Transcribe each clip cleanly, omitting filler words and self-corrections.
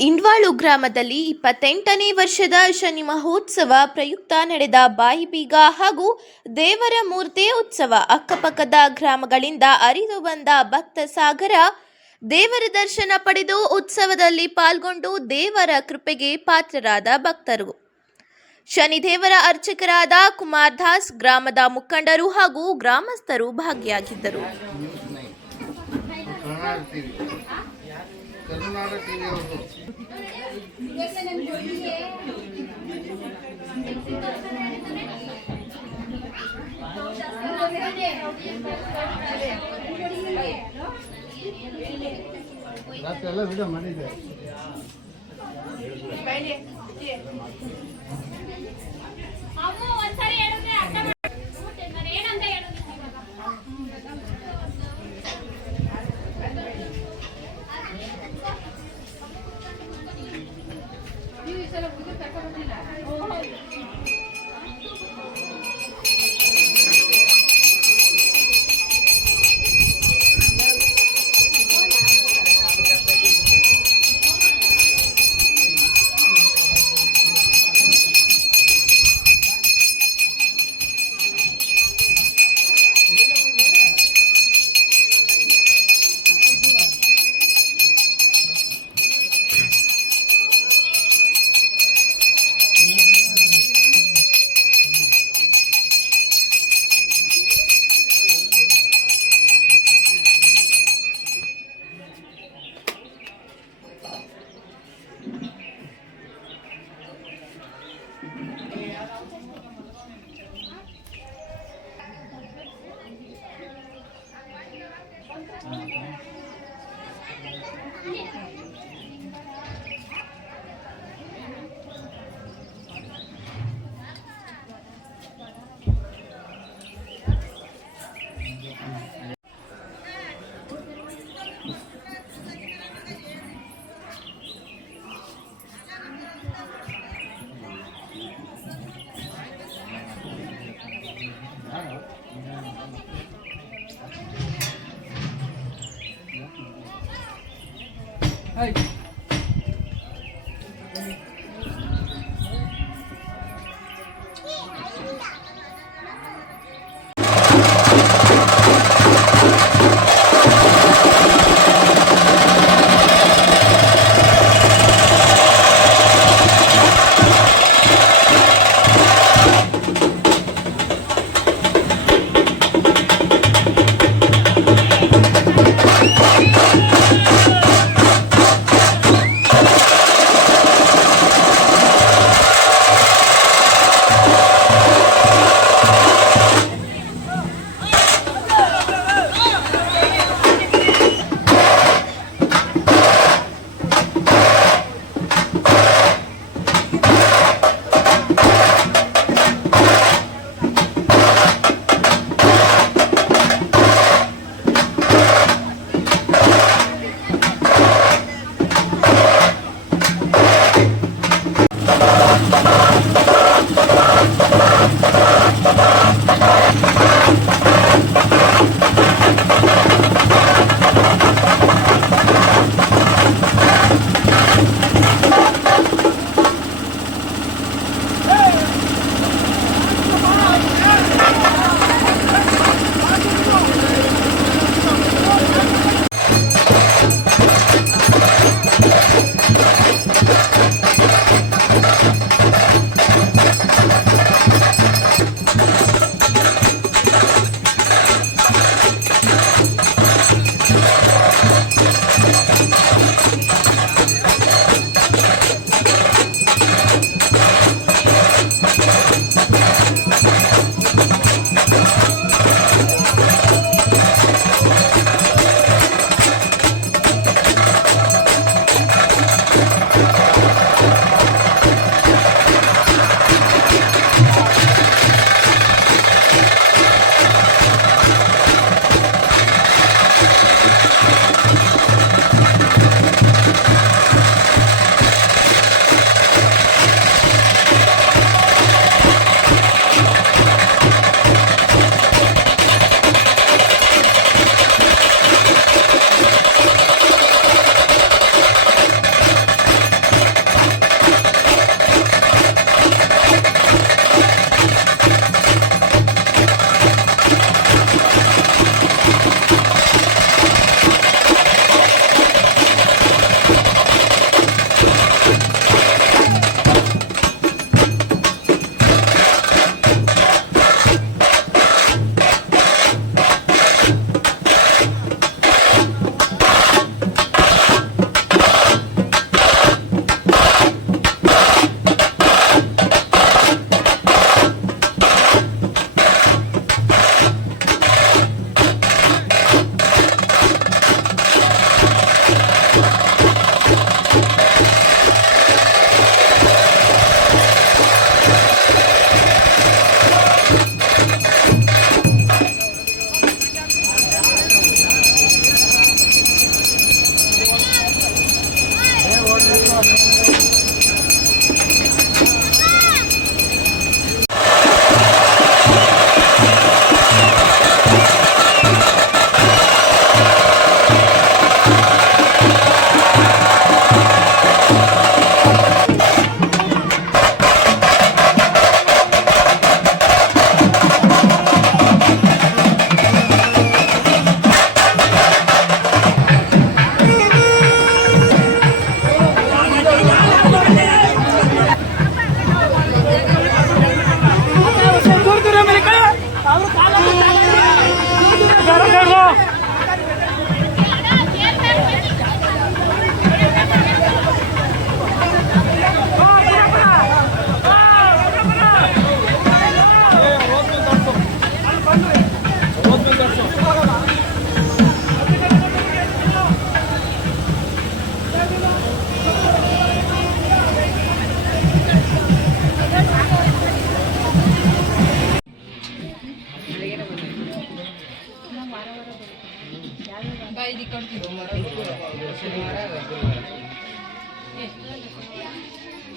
ಇಂಡ್ವಾಳು ಗ್ರಾಮದಲ್ಲಿ 28ನೇ ವರ್ಷದ ಶನಿ ಮಹೋತ್ಸವ ಪ್ರಯುಕ್ತ ನಡೆದ ಬಾಯಿಬೀಗ ಹಾಗೂ ದೇವರ ಮೂರ್ತಿ ಉತ್ಸವ. ಅಕ್ಕಪಕ್ಕದ ಗ್ರಾಮಗಳಿಂದ ಹರಿದು ಬಂದ ಭಕ್ತ ಸಾಗರ ದೇವರ ದರ್ಶನ ಪಡೆದು ಉತ್ಸವದಲ್ಲಿ ಪಾಲ್ಗೊಂಡು ದೇವರ ಕೃಪೆಗೆ ಪಾತ್ರರಾದ ಭಕ್ತರು. ಶನಿದೇವರ ಅರ್ಚಕರಾದ ಕುಮಾರ್ ದಾಸ್, ಗ್ರಾಮದ ಮುಖಂಡರು ಹಾಗೂ ಗ್ರಾಮಸ್ಥರು ಭಾಗಿಯಾಗಿದ್ದರು.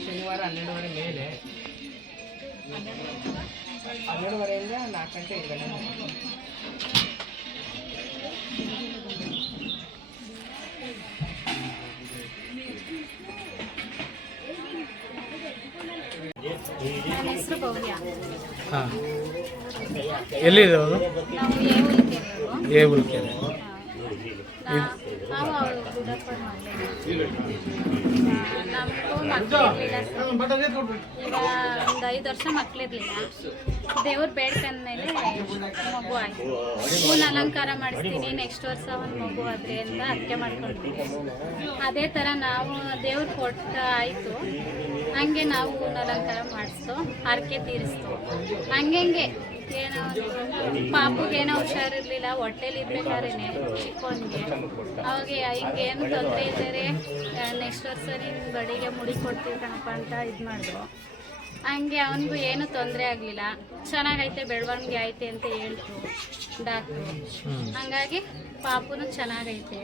ಶನಿವಾರ 12:30 ಮೇಲೆ 12:30 4 ಗಂಟೆ 5 ಗಂಟೆ ನನ್ನ ಹೆಸರು ಭವ್ಯ. ಹಾಂ, ಎಲ್ಲಿದೆ ಅದು? ನಾವು ಏಬುಲ್ಕೆರೆ. ನಾವು ಗುಡಪ್ಪ ನಮಗೂ ಮಕ್ಕಳಿರಲಿಲ್ಲ. ಈಗ ಒಂದು 5 ವರ್ಷ ಮಕ್ಕಳಿರಲಿಲ್ಲ. ದೇವ್ರು ಬೇಡ್ಕೊಂಡ್ಮೇಲೆ ಮಗು ಆಯಿತು. ಹೂನ ಅಲಂಕಾರ ಮಾಡಿಸ್ತೀನಿ, ನೆಕ್ಸ್ಟ್ ವರ್ಷ ಒಂದು ಮಗು ಆದರೆ ಅಂತ ಅದಕ್ಕೆ ಮಾಡ್ಕೊಂಡ್ವಿ. ಅದೇ ಥರ ನಾವು ದೇವ್ರು ಕೊಟ್ಟ ಆಯಿತು. ಹಂಗೆ ನಾವು ಹೂನ ಅಲಂಕಾರ ಮಾಡಿಸ್ತು, ಹರಕೆ ತೀರಿಸ್ತು. ಹಂಗೆ ಏನೋ ಪಾಪುಗೇನೋ ಹುಷಾರಿರ್ಲಿಲ್ಲ, ಹೊಟ್ಟೆಲಿ ಇರ್ಬೇಕಾದ್ರೇನೆ ಚಿಕ್ಕವನಿಗೆ. ಅವಾಗ ಹಿಂಗೇನು ತೊಂದರೆ ಇದ್ದಾರೆ, ನೆಕ್ಸ್ಟ್ ವರ್ಷ ನಿನ್ನ ಬಡಿಗೆ ಮುಡಿ ಕೊಡ್ತೀವಿ ಕಣಪ್ಪ ಅಂತ ಇದು ಮಾಡಿದ್ರು. ಹಂಗೆ ಅವನಿಗೂ ಏನೂ ತೊಂದರೆ ಆಗಲಿಲ್ಲ, ಚೆನ್ನಾಗೈತೆ, ಬೆಳವಣಿಗೆ ಐತೆ ಅಂತ ಹೇಳ್ತು ಡಾಕ್ಟ್ರು. ಹಂಗಾಗಿ ಪಾಪುನು ಚೆನ್ನಾಗೈತೆ.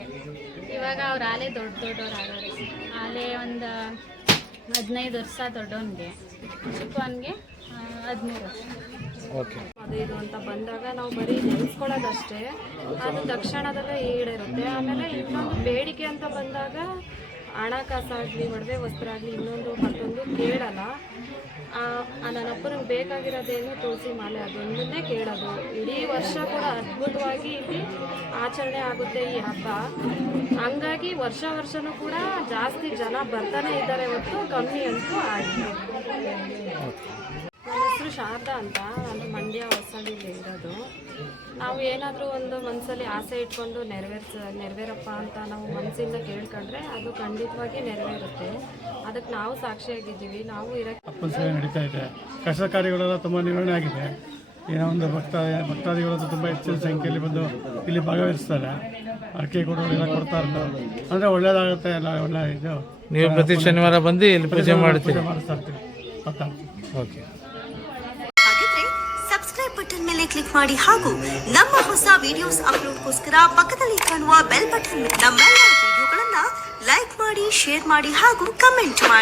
ಇವಾಗ ಅವ್ರು ಆಲೇ ದೊಡ್ಡವ್ರು ಆಗೋರು. ಆಲೇ ಒಂದು 15 ವರ್ಷ ದೊಡ್ಡವನಿಗೆ, ಚಿಕ್ಕವನಿಗೆ 13 ವರ್ಷ. ಅದು ಇದು ಅಂತ ಬಂದಾಗ ನಾವು ಬರೀ ನೆನೆಸ್ಕೊಳ್ಳೋದಷ್ಟೇ, ಅದು ತಕ್ಷಣದಲ್ಲೇ ಈಡೇರುತ್ತೆ. ಆಮೇಲೆ ಇನ್ನೊಂದು ಬೇಡಿಕೆ ಅಂತ ಬಂದಾಗ ಹಣಕಾಸಾಗಲಿ, ಒಡವೆ ವಸ್ತ್ರ ಆಗಲಿ, ಇನ್ನೊಂದು ಮತ್ತೊಂದು ಕೇಳಲ್ಲ. ನನ್ನ ಅಪ್ಪನಿಗೆ ಬೇಕಾಗಿರೋದೇನು ತುಳಸಿ ಮಾಲೆ, ಅದೊಂದನ್ನೇ ಕೇಳೋದು. ಇಡೀ ವರ್ಷ ಕೂಡ ಅದ್ಭುತವಾಗಿ ಇಲ್ಲಿ ಆಚರಣೆ ಆಗುತ್ತೆ ಈ ಹಬ್ಬ. ಹಂಗಾಗಿ ವರ್ಷನೂ ಕೂಡ ಜಾಸ್ತಿ ಜನ ಬರ್ತಾನೆ ಇದ್ದಾರೆ ಹೊತ್ತು ಕಮ್ಮಿ ಅಂತೂ ಆಗಿದೆ. ನನ್ನ ಹೆಸರು ಶಾರದಾ ಅಂತ, ನಾನು ಮಂಡ್ಯ ಹೊಸಳ್ಳಿಲಿ ಇರೋದು. ನಾವು ಏನಾದರೂ ಒಂದು ಮನಸ್ಸಲ್ಲಿ ಆಸೆ ಇಟ್ಕೊಂಡು ನೆರವೇರಪ್ಪ ಅಂತ ನಾವು ಮನಸ್ಸಿಂದ ಕೇಳ್ಕೊಂಡ್ರೆ ಅದು ಖಂಡಿತವಾಗಿ ನೆರವೇರುತ್ತೆ. ಅದಕ್ಕೆ ನಾವು ಸಾಕ್ಷಿಯಾಗಿದ್ದೀವಿ. ನಾವು ಅಪ್ಪನ ಸೇವೆ ನಡೀತಾ ಇದೆ. ಕಷ್ಟ ಕಾರ್ಯಗಳೆಲ್ಲ ತುಂಬ ನಿರ್ವಹಣೆ ಆಗಿದೆ. ಏನೋ ಒಂದು ಭಕ್ತಾದಿಗಳು ತುಂಬ ಹೆಚ್ಚಿನ ಸಂಖ್ಯೆಯಲ್ಲಿ ಬಂದು ಇಲ್ಲಿ ಭಾಗವಹಿಸ್ತಾರೆ. ಅರ್ಕೆ ಕೊಡೋರೆಲ್ಲ ಕೊಡ್ತಾ ಇರ್ತಾರೆ. ಅಂದರೆ ಒಳ್ಳೇದಾಗುತ್ತೆ. ಎಲ್ಲ ಒಳ್ಳೆ ಇದು. ನೀವು ಪ್ರತಿ ಶನಿವಾರ ಬಂದು ಇಲ್ಲಿ ಪೂಜೆ ಮಾಡ್ತೀವಿ, ಮಾಡಿಸ್ತಾ ಇರ್ತೀವಿ. ಓಕೆ. ಸಬ್ಸ್ಕ್ರೈಬ್ ಬಟನ್ ಮೇಲೆ ಕ್ಲಿಕ್ ಮಾಡಿ ಹಾಗೂ ನಮ್ಮ ಹೊಸ ವಿಡಿಯೋಸ್ ಅಪ್ಲೋಡ್ಗೋಸ್ಕರ ಪಕ್ಕದಲ್ಲಿ ಕಾಣುವ ಬೆಲ್ ಬಟನ್ ನಮ್ಮೆಲ್ಲ ವಿಡಿಯೋಗಳನ್ನ ಲೈಕ್ ಮಾಡಿ, ಶೇರ್ ಮಾಡಿ ಹಾಗೂ ಕಮೆಂಟ್ ಮಾಡಿ.